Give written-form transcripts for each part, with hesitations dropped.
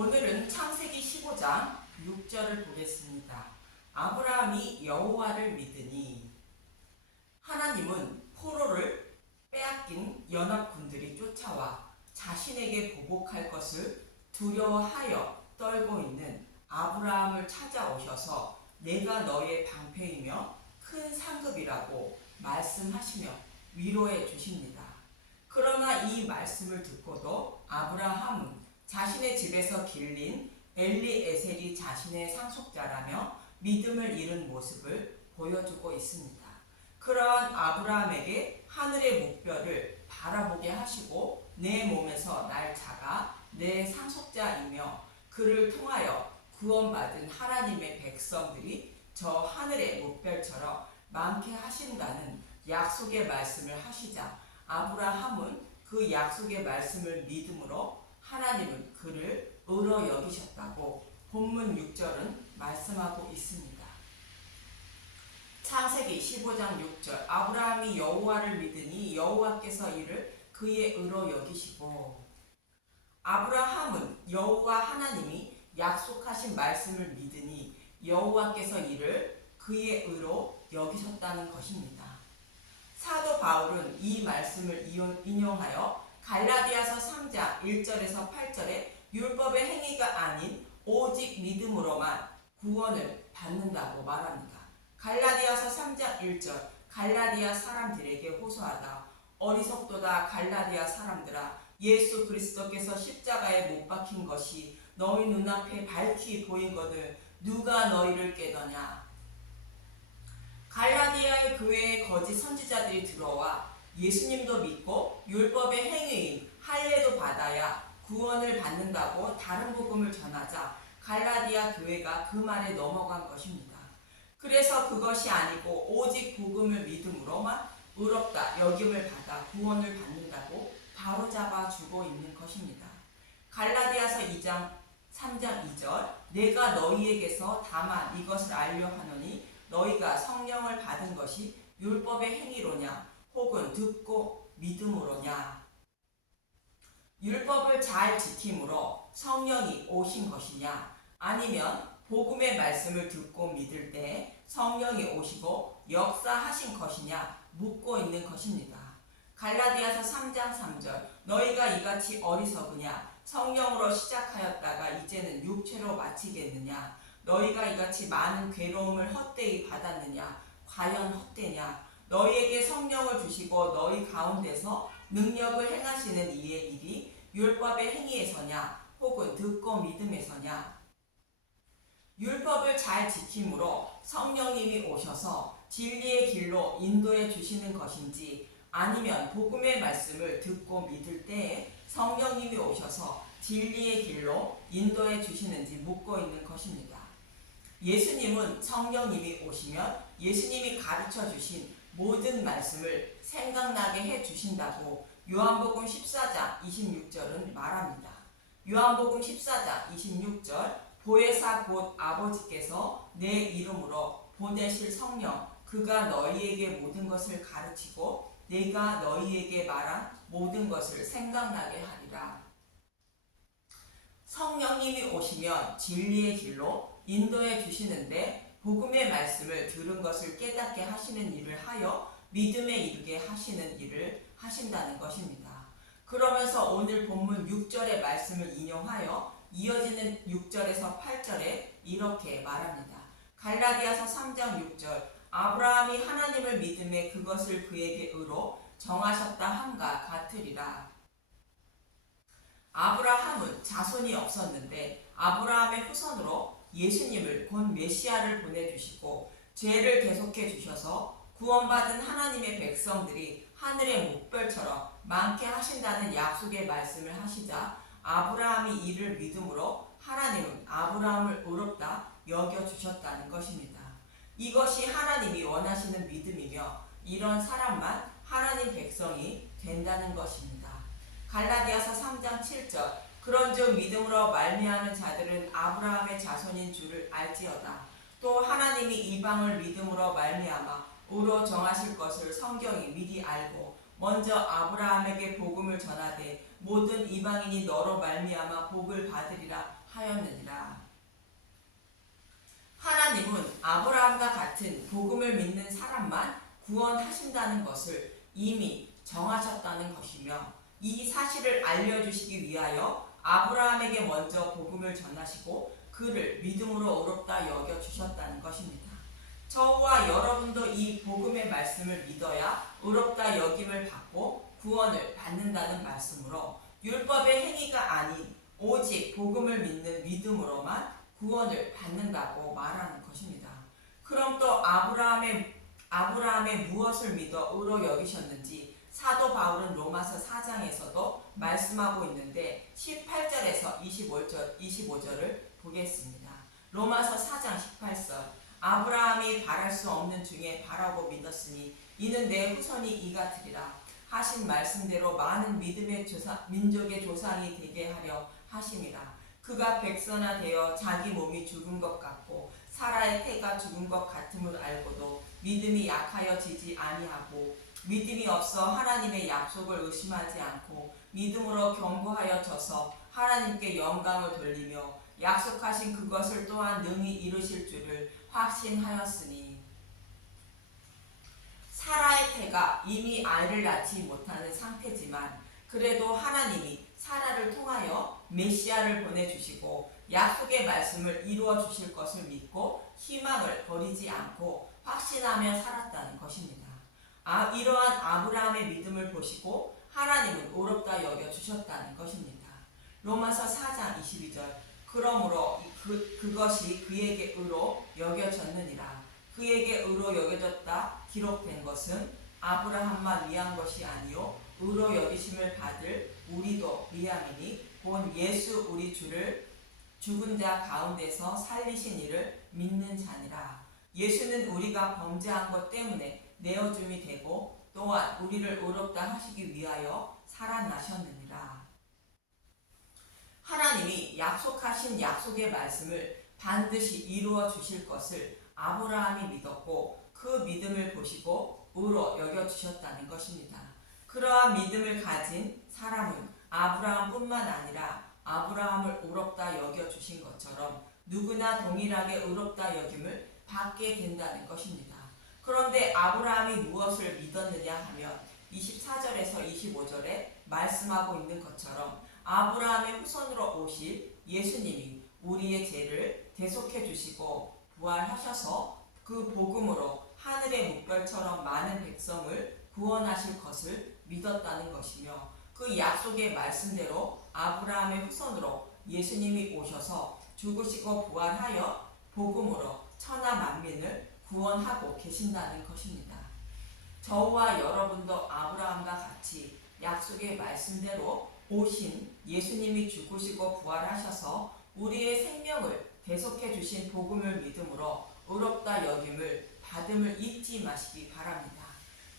오늘은 창세기 15장 6절을 보겠습니다. 아브라함이 여호와를 믿으니. 하나님은 포로를 빼앗긴 연합군들이 쫓아와 자신에게 보복할 것을 두려워하여 떨고 있는 아브라함을 찾아오셔서 내가 너의 방패이며 큰 상급이라고 말씀하시며 위로해 주십니다. 그러나 이 말씀을 듣고도 아브라함은 자신의 집에서 길린 엘리에셀이 자신의 상속자라며 믿음을 잃은 모습을 보여주고 있습니다. 그러한 아브라함에게 하늘의 목별을 바라보게 하시고 내 몸에서 날 자가 내 상속자이며 그를 통하여 구원받은 하나님의 백성들이 저 하늘의 목별처럼 많게 하신다는 약속의 말씀을 하시자 아브라함은 그 약속의 말씀을 믿음으로 하나님은 그를 의로 여기셨다고 본문 6절은 말씀하고 있습니다. 창세기 15장 6절 아브라함이 여호와를 믿으니 여호와께서 이를 그의 의로 여기시고. 아브라함은 여호와 하나님이 약속하신 말씀을 믿으니 여호와께서 이를 그의 의로 여기셨다는 것입니다. 사도 바울은 이 말씀을 인용하여 갈라디아서 3장 1절에서 8절에 율법의 행위가 아닌 오직 믿음으로만 구원을 받는다고 말합니다. 갈라디아서 3장 1절 갈라디아 사람들에게 호소하다. 어리석도다 갈라디아 사람들아, 예수 그리스도께서 십자가에 못 박힌 것이 너희 눈앞에 밝히 보이거늘 누가 너희를 깨더냐. 갈라디아의 교회에 거짓 선지자들이 들어와 예수님도 믿고 율법의 행위인 할례도 받아야 구원을 받는다고 다른 복음을 전하자 갈라디아 교회가 그 말에 넘어간 것입니다. 그래서 그것이 아니고 오직 복음을 믿음으로만 의롭다 여김을 받아 구원을 받는다고 바로잡아 주고 있는 것입니다. 갈라디아서 2장 3장 2절 내가 너희에게서 다만 이것을 알려 하노니 너희가 성령을 받은 것이 율법의 행위로냐 혹은 듣고 믿음으로냐. 율법을 잘 지킴으로 성령이 오신 것이냐 아니면 복음의 말씀을 듣고 믿을 때 성령이 오시고 역사하신 것이냐 묻고 있는 것입니다. 갈라디아서 3장 3절 너희가 이같이 어리석으냐 성령으로 시작하였다가 이제는 육체로 마치겠느냐. 너희가 이같이 많은 괴로움을 헛되이 받았느냐 과연 헛되냐. 너희에게 성령을 주시고 너희 가운데서 능력을 행하시는 이의 일이 율법의 행위에서냐 혹은 듣고 믿음에서냐. 율법을 잘 지킴으로 성령님이 오셔서 진리의 길로 인도해 주시는 것인지 아니면 복음의 말씀을 듣고 믿을 때에 성령님이 오셔서 진리의 길로 인도해 주시는지 묻고 있는 것입니다. 예수님은 성령님이 오시면 예수님이 가르쳐 주신 모든 말씀을 생각나게 해 주신다고 요한복음 14장 26절은 말합니다. 요한복음 14장 26절 보혜사 곧 아버지께서 내 이름으로 보내실 성령 그가 너희에게 모든 것을 가르치고 내가 너희에게 말한 모든 것을 생각나게 하리라. 성령님이 오시면 진리의 길로 인도해 주시는데 복음의 말씀을 들은 것을 깨닫게 하시는 일을 하여 믿음에 이르게 하시는 일을 하신다는 것입니다. 그러면서 오늘 본문 6절의 말씀을 인용하여 이어지는 6절에서 8절에 이렇게 말합니다. 갈라디아서 3장 6절 아브라함이 하나님을 믿음에 그것을 그에게 의로 정하셨다 함과 같으리라. 아브라함은 자손이 없었는데 아브라함의 후손으로 예수님을 곧 메시아를 보내주시고 죄를 대속해 주셔서 구원받은 하나님의 백성들이 하늘의 목별처럼 많게 하신다는 약속의 말씀을 하시자 아브라함이 이를 믿음으로 하나님은 아브라함을 의롭다 여겨주셨다는 것입니다. 이것이 하나님이 원하시는 믿음이며 이런 사람만 하나님 백성이 된다는 것입니다. 갈라디아서 3장 7절 그런즉 믿음으로 말미암은 자들은 아브라함의 자손인 줄을 알지어다. 또 하나님이 이방을 믿음으로 말미암아 의로 정하실 것을 성경이 미리 알고 먼저 아브라함에게 복음을 전하되 모든 이방인이 너로 말미암아 복을 받으리라 하였느니라. 하나님은 아브라함과 같은 복음을 믿는 사람만 구원하신다는 것을 이미 정하셨다는 것이며, 이 사실을 알려주시기 위하여 아브라함에게 먼저 복음을 전하시고 그를 믿음으로 의롭다 여겨주셨다는 것입니다. 저와 여러분도 이 복음의 말씀을 믿어야 의롭다 여김을 받고 구원을 받는다는 말씀으로, 율법의 행위가 아닌 오직 복음을 믿는 믿음으로만 구원을 받는다고 말하는 것입니다. 그럼 또 아브라함의 무엇을 믿어 의로 여기셨는지 사도 바울은 로마서 4장에서도 말씀하고 있는데 18절에서 25절을 보겠습니다. 로마서 4장 18절, 아브라함이 바랄 수 없는 중에 바라고 믿었으니 이는 내 후손이 이가 되리라 하신 말씀대로 많은 믿음의 민족의 조상이 되게 하려 하심이라. 그가 백선화되어 자기 몸이 죽은 것 같고 사라의 태가 죽은 것 같음을 알고도 믿음이 약하여지지 아니하고 믿음이 없어 하나님의 약속을 의심하지 않고 믿음으로 견고하여져서 하나님께 영광을 돌리며 약속하신 그것을 또한 능히 이루실 줄을 확신하였으니, 사라의 태가 이미 아이를 낳지 못하는 상태지만 그래도 하나님이 사라를 통하여 메시아를 보내주시고 약속의 말씀을 이루어 주실 것을 믿고 희망을 버리지 않고 확신하며 살았다는 것입니다. 이러한 아브라함의 믿음을 보시고 하나님은 의롭다 여겨주셨다는 것입니다. 로마서 4장 22절, 그러므로 그것이 그에게 의로 여겨졌느니라. 그에게 의로 여겨졌다 기록된 것은 아브라함만 위한 것이 아니요 의로 여기심을 받을 우리도 위함이니 본 예수 우리 주를 죽은 자 가운데서 살리신 이를 믿는 자니라. 예수는 우리가 범죄한 것 때문에 내어줌이 되고 또한 우리를 의롭다 하시기 위하여 살아나셨느니라. 하나님이 약속하신 약속의 말씀을 반드시 이루어 주실 것을 아브라함이 믿었고 그 믿음을 보시고 의로 여겨주셨다는 것입니다. 그러한 믿음을 가진 사람은 아브라함뿐만 아니라 아브라함을 의롭다 여겨주신 것처럼 누구나 동일하게 의롭다 여김을 받게 된다는 것입니다. 그런데 아브라함이 무엇을 믿었느냐 하면 24절에서 25절에 말씀하고 있는 것처럼 아브라함의 후손으로 오실 예수님이 우리의 죄를 대속해 주시고 부활하셔서 그 복음으로 하늘의 묵별처럼 많은 백성을 구원하실 것을 믿었다는 것이며, 그 약속의 말씀대로 아브라함의 후손으로 예수님이 오셔서 죽으시고 부활하여 복음으로 천하 만민을 구원하고 계신다는 것입니다. 저와 여러분도 아브라함과 같이 약속의 말씀대로 오신 예수님이 죽으시고 부활하셔서 우리의 생명을 대속해 주신 복음을 믿음으로 의롭다 여김을 받음을 잊지 마시기 바랍니다.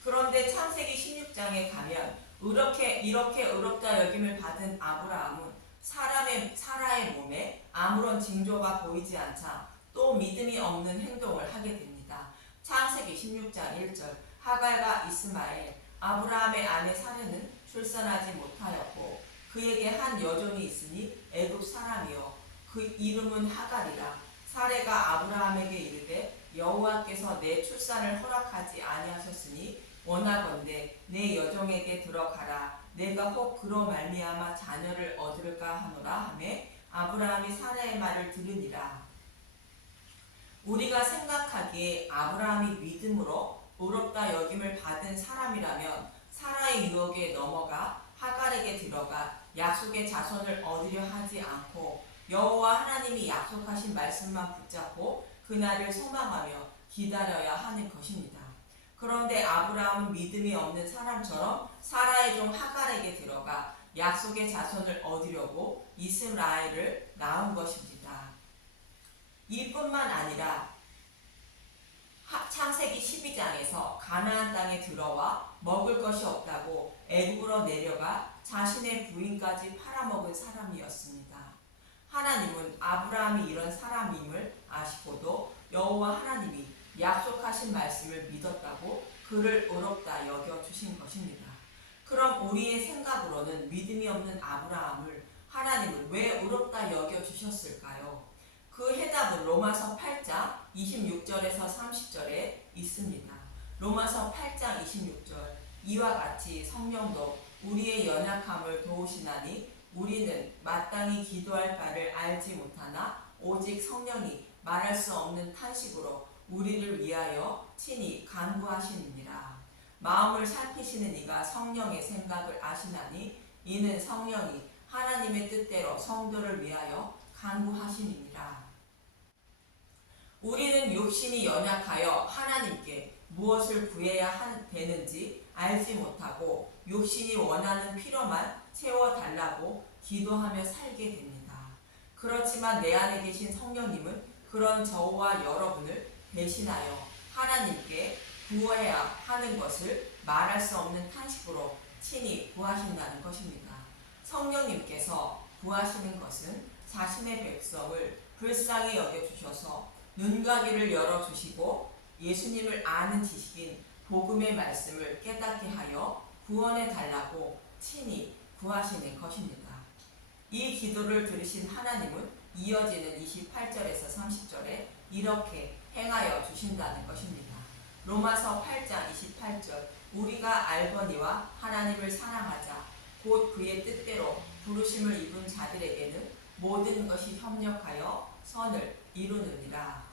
그런데 창세기 16장에 가면 이렇게 의롭다 여김을 받은 아브라함은 사라의 몸에 아무런 징조가 보이지 않자 또 믿음이 없는 행동을 하게 됩니다. 창세기 16장 1절, 하갈과 이스마엘, 아브라함의 아내 사례는 출산하지 못하였고 그에게 한 여종이 있으니 애굽 사람이요 그 이름은 하갈이라. 사례가 아브라함에게 이르되 여호와께서 내 출산을 허락하지 아니하셨으니 원하건대 내 여종에게 들어가라. 내가 혹 그로 말미암아 자녀를 얻을까 하노라 하매 아브라함이 사례의 말을 들으니라. 우리가 생각하기에 아브라함이 믿음으로 의롭다 여김을 받은 사람이라면 사라의 유혹에 넘어가 하갈에게 들어가 약속의 자손을 얻으려 하지 않고 여호와 하나님이 약속하신 말씀만 붙잡고 그날을 소망하며 기다려야 하는 것입니다. 그런데 아브라함은 믿음이 없는 사람처럼 사라의 종 하갈에게 들어가 약속의 자손을 얻으려고 이스마엘을 낳은 것입니다. 이뿐만 아니라 창세기 12장에서 가나안 땅에 들어와 먹을 것이 없다고 애굽으로 내려가 자신의 부인까지 팔아먹은 사람이었습니다. 하나님은 아브라함이 이런 사람임을 아시고도 여호와 하나님이 약속하신 말씀을 믿었다고 그를 의롭다 여겨주신 것입니다. 그럼 우리의 생각으로는 믿음이 없는 아브라함을 하나님은 왜 의롭다 여겨주셨을까요? 그 해답은 로마서 8장 26절에서 30절에 있습니다. 로마서 8장 26절, 이와 같이 성령도 우리의 연약함을 도우시나니 우리는 마땅히 기도할 바를 알지 못하나 오직 성령이 말할 수 없는 탄식으로 우리를 위하여 친히 간구하시느니라. 마음을 살피시는 이가 성령의 생각을 아시나니 이는 성령이 하나님의 뜻대로 성도를 위하여 간구하시느니라. 우리는 육신이 연약하여 하나님께 무엇을 구해야 되는지 알지 못하고 육신이 원하는 필요만 채워달라고 기도하며 살게 됩니다. 그렇지만 내 안에 계신 성령님은 그런 저와 여러분을 대신하여 하나님께 구해야 하는 것을 말할 수 없는 탄식으로 친히 구하신다는 것입니다. 성령님께서 구하시는 것은 자신의 백성을 불쌍히 여겨주셔서 눈가기를 열어주시고 예수님을 아는 지식인 복음의 말씀을 깨닫게 하여 구원해 달라고 친히 구하시는 것입니다. 이 기도를 들으신 하나님은 이어지는 28절에서 30절에 이렇게 행하여 주신다는 것입니다. 로마서 8장 28절, 우리가 알거니와 하나님을 사랑하자 곧 그의 뜻대로 부르심을 입은 자들에게는 모든 것이 협력하여 선을 이루느니라.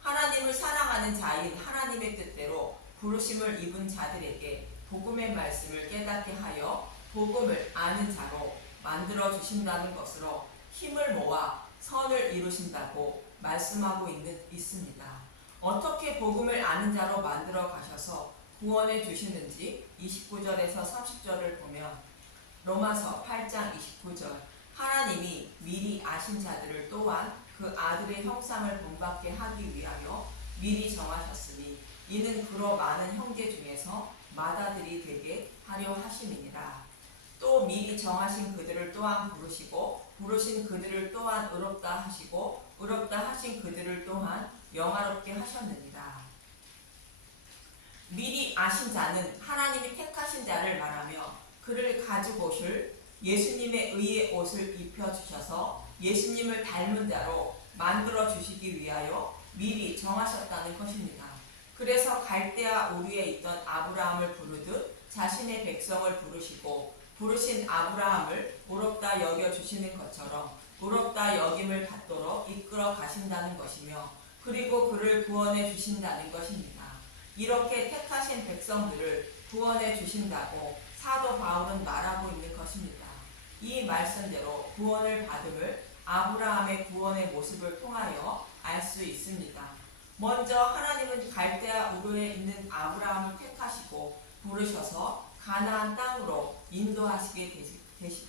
하나님을 사랑하는 자인 하나님의 뜻대로 부르심을 입은 자들에게 복음의 말씀을 깨닫게 하여 복음을 아는 자로 만들어 주신다는 것으로 힘을 모아 선을 이루신다고 말씀하고 있습니다. 어떻게 복음을 아는 자로 만들어 가셔서 구원해 주시는지 29절에서 30절을 보면 로마서 8장 29절, 하나님이 미리 아신 자들을 또한 그 아들의 형상을 본받게 하기 위하여 미리 정하셨으니 이는 그로 많은 형제 중에서 맏아들이 되게 하려 하심이니라. 또 미리 정하신 그들을 또한 부르시고 부르신 그들을 또한 의롭다 하시고 의롭다 하신 그들을 또한 영화롭게 하셨느니라. 미리 아신 자는 하나님이 택하신 자를 말하며 그를 가지고 오실 예수님의 의의 옷을 입혀주셔서 예수님을 닮은 자로 만들어 주시기 위하여 미리 정하셨다는 것입니다. 그래서 갈대아 우르에 있던 아브라함을 부르듯 자신의 백성을 부르시고 부르신 아브라함을 의롭다 여겨주시는 것처럼 의롭다 여김을 받도록 이끌어 가신다는 것이며 그리고 그를 구원해 주신다는 것입니다. 이렇게 택하신 백성들을 구원해 주신다고 사도 바울은 말하고 있는 것입니다. 이 말씀대로 구원을 받음을 아브라함의 구원의 모습을 통하여 알 수 있습니다. 먼저 하나님은 갈대아 우르에 있는 아브라함을 택하시고 부르셔서 가나안 땅으로 인도하시게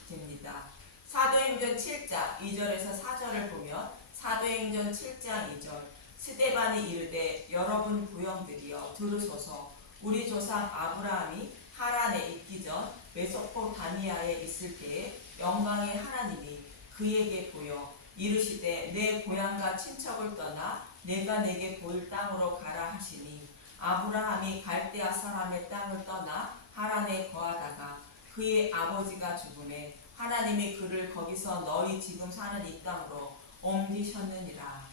됩니다. 사도행전 7장 2절에서 4절을 보면 사도행전 7장 2절, 스데반이 이르되 여러분 부형들이여 들으소서. 우리 조상 아브라함이 하란에 있기 전 메소포다미아에 있을 때에 영광의 하나님이 그에게 보여 이르시되 내 고향과 친척을 떠나 내가 내게 보일 땅으로 가라 하시니 아브라함이 갈대아 사람의 땅을 떠나 하란에 거하다가 그의 아버지가 죽음에 하나님이 그를 거기서 너희 지금 사는 이 땅으로 옮기셨느니라.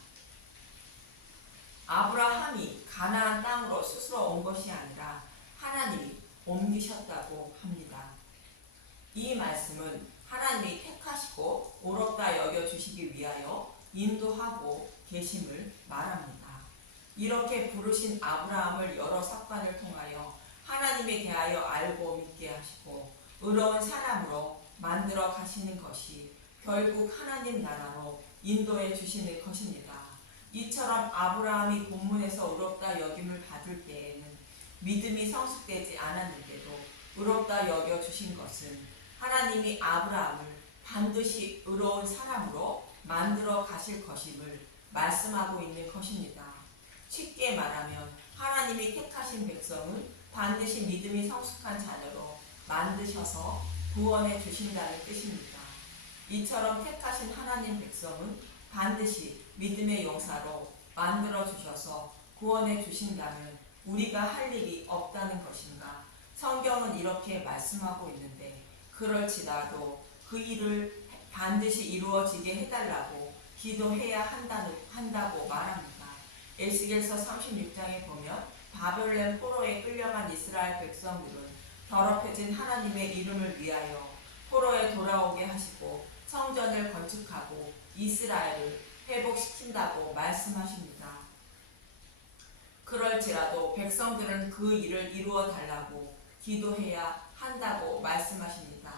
아브라함이 가나안 땅으로 스스로 온 것이 아니라 하나님이 옮기셨다고 합니다. 이 말씀은 하나님이 택하시고 의롭다 여겨주시기 위하여 인도하고 계심을 말합니다. 이렇게 부르신 아브라함을 여러 사건을 통하여 하나님에 대하여 알고 믿게 하시고 의로운 사람으로 만들어 가시는 것이 결국 하나님 나라로 인도해 주시는 것입니다. 이처럼 아브라함이 본문에서 의롭다 여김을 받을 때에는 믿음이 성숙되지 않았는데도 의롭다 여겨주신 것은 하나님이 아브라함을 반드시 의로운 사람으로 만들어 가실 것임을 말씀하고 있는 것입니다. 쉽게 말하면 하나님이 택하신 백성은 반드시 믿음이 성숙한 자녀로 만드셔서 구원해 주신다는 뜻입니다. 이처럼 택하신 하나님 백성은 반드시 믿음의 용사로 만들어 주셔서 구원해 주신다면 우리가 할 일이 없다는 것인가? 성경은 이렇게 말씀하고 있는데 그럴지라도 그 일을 반드시 이루어지게 해달라고 기도해야 한다고 말합니다. 에스겔서 36장에 보면 바벨론 포로에 끌려간 이스라엘 백성들은 더럽혀진 하나님의 이름을 위하여 포로에 돌아오게 하시고 성전을 건축하고 이스라엘을 회복시킨다고 말씀하십니다. 그럴지라도 백성들은 그 일을 이루어 달라고 기도해야 한다고 말씀하십니다.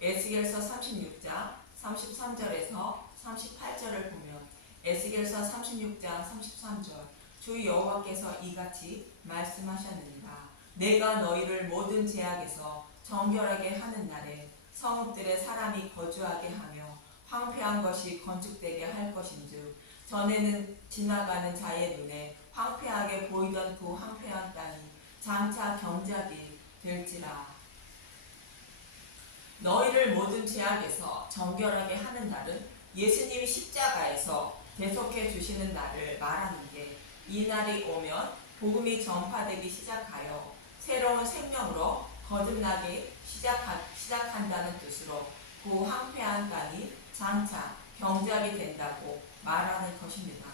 에스겔서 36장 33절에서 38절을 보면 에스겔서 36장 33절 주 여호와께서 이같이 말씀하셨느니라. 내가 너희를 모든 제약에서 정결하게 하는 날에 성읍들에 사람이 거주하게 하며 황폐한 것이 건축되게 할 것인즉 전에는 지나가는 자의 눈에 황폐하게 보이던 그 황폐한 땅이 장차 경작이 될지라. 너희를 모든 죄악에서 정결하게 하는 날은 예수님이 십자가에서 대속해 주시는 날을 말하는데, 이 날이 오면 복음이 전파되기 시작하여 새로운 생명으로 거듭나기 시작한다는 뜻으로 그 황폐한 땅이 장차 경작이 된다고 말하는 것입니다.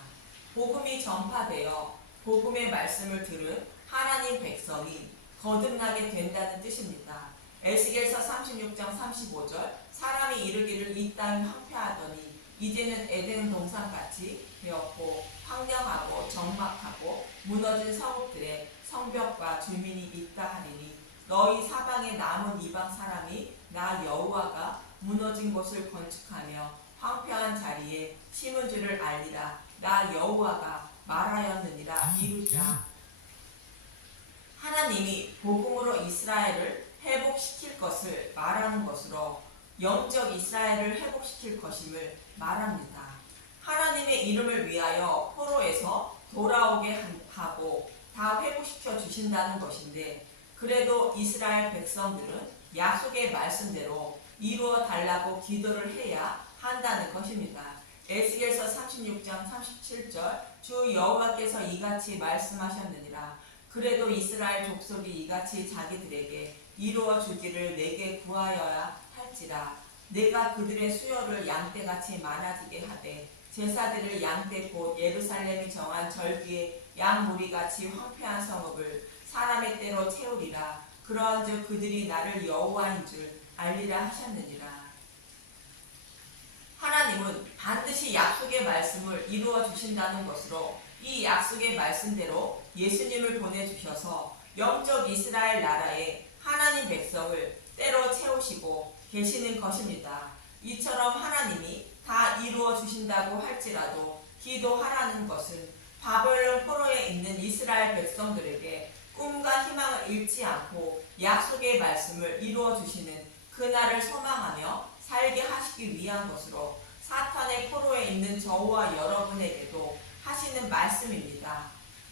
복음이 전파되어 복음의 말씀을 들은 하나님 백성이 거듭나게 된다는 뜻입니다. 에스겔서 36장 35절 사람이 이르기를 이 땅이 황폐하더니 이제는 에덴 동산같이 되었고 황량하고 적막하고 무너진 성읍들에 성벽과 주민이 있다 하리니 너희 사방에 남은 이방 사람이 나 여호와가 무너진 곳을 건축하며 황폐한 자리에 심은 줄을 알리라. 나 여호와가 말하였느니라. 이루자. 하나님이 복음으로 이스라엘을 회복시킬 것을 말하는 것으로 영적 이스라엘을 회복시킬 것임을 말합니다. 하나님의 이름을 위하여 포로에서 돌아오게 하고 다 회복시켜 주신다는 것인데, 그래도 이스라엘 백성들은 약속의 말씀대로 이루어 달라고 기도를 해야 한다는 것입니다. 에스겔서 36장 37절 주 여호와께서 이같이 말씀하셨느니라. 그래도 이스라엘 족속이 이같이 자기들에게 이루어 주기를 내게 구하여야 할지라. 내가 그들의 수요를 양떼같이 많아지게 하되 제사드릴 양떼 곧 예루살렘이 정한 절기의 양무리같이 황폐한 성읍을 사람의 때로 채우리라. 그러한즉 그들이 나를 여호와인 줄 알리라 하셨느니라. 하나님은 반드시 약속의 말씀을 이루어 주신다는 것으로 이 약속의 말씀대로 예수님을 보내주셔서 영적 이스라엘 나라에 하나님 백성을 때로 채우시고 계시는 것입니다. 이처럼 하나님이 다 이루어 주신다고 할지라도 기도하라는 것은 바벨론 포로에 있는 이스라엘 백성들에게 꿈과 희망을 잃지 않고 약속의 말씀을 이루어 주시는 그날을 소망하며 살게 하시기 위한 것으로 사탄의 포로에 있는 저와 여러분에게도 하시는 말씀입니다.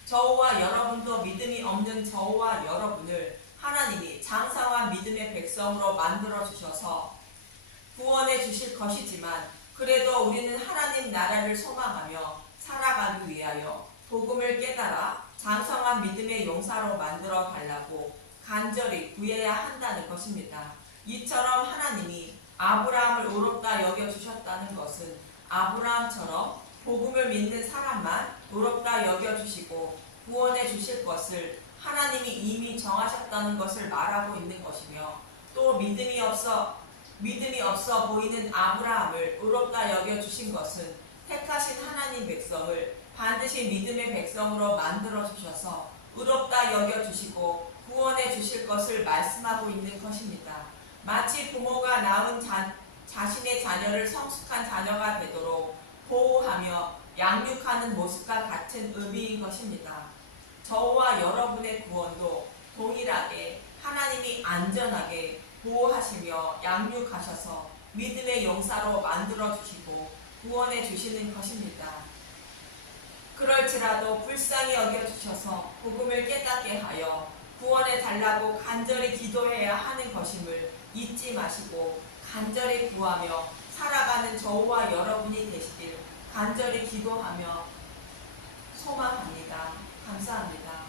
저와 여러분도 믿음이 없는 저와 여러분을 하나님이 장성한 믿음의 백성으로 만들어 주셔서 구원해 주실 것이지만, 그래도 우리는 하나님 나라를 소망하며 살아가기 위하여 복음을 깨달아 장성한 믿음의 용사로 만들어 달라고 간절히 구해야 한다는 것입니다. 이처럼 하나님이 아브라함을 의롭다 여겨 주셨다는 것은 아브라함처럼 복음을 믿는 사람만 의롭다 여겨 주시고 구원해 주실 것을 하나님이 이미 정하셨다는 것을 말하고 있는 것이며, 또 믿음이 없어 보이는 아브라함을 의롭다 여겨 주신 것은 택하신 하나님 백성을 반드시 믿음의 백성으로 만들어 주셔서 의롭다 여겨 주시고 구원해 주실 것을 말씀하고 있는 것입니다. 마치 부모가 낳은 자신의 자녀를 성숙한 자녀가 되도록 보호하며 양육하는 모습과 같은 의미인 것입니다. 저와 여러분의 구원도 동일하게 하나님이 안전하게 보호하시며 양육하셔서 믿음의 용사로 만들어 주시고 구원해 주시는 것입니다. 그럴지라도 불쌍히 여겨 주셔서 복음을 깨닫게 하여 구원해 달라고 간절히 기도해야 하는 것임을 잊지 마시고 간절히 구하며 살아가는 저와 여러분이 되시길 간절히 기도하며 소망합니다. 감사합니다.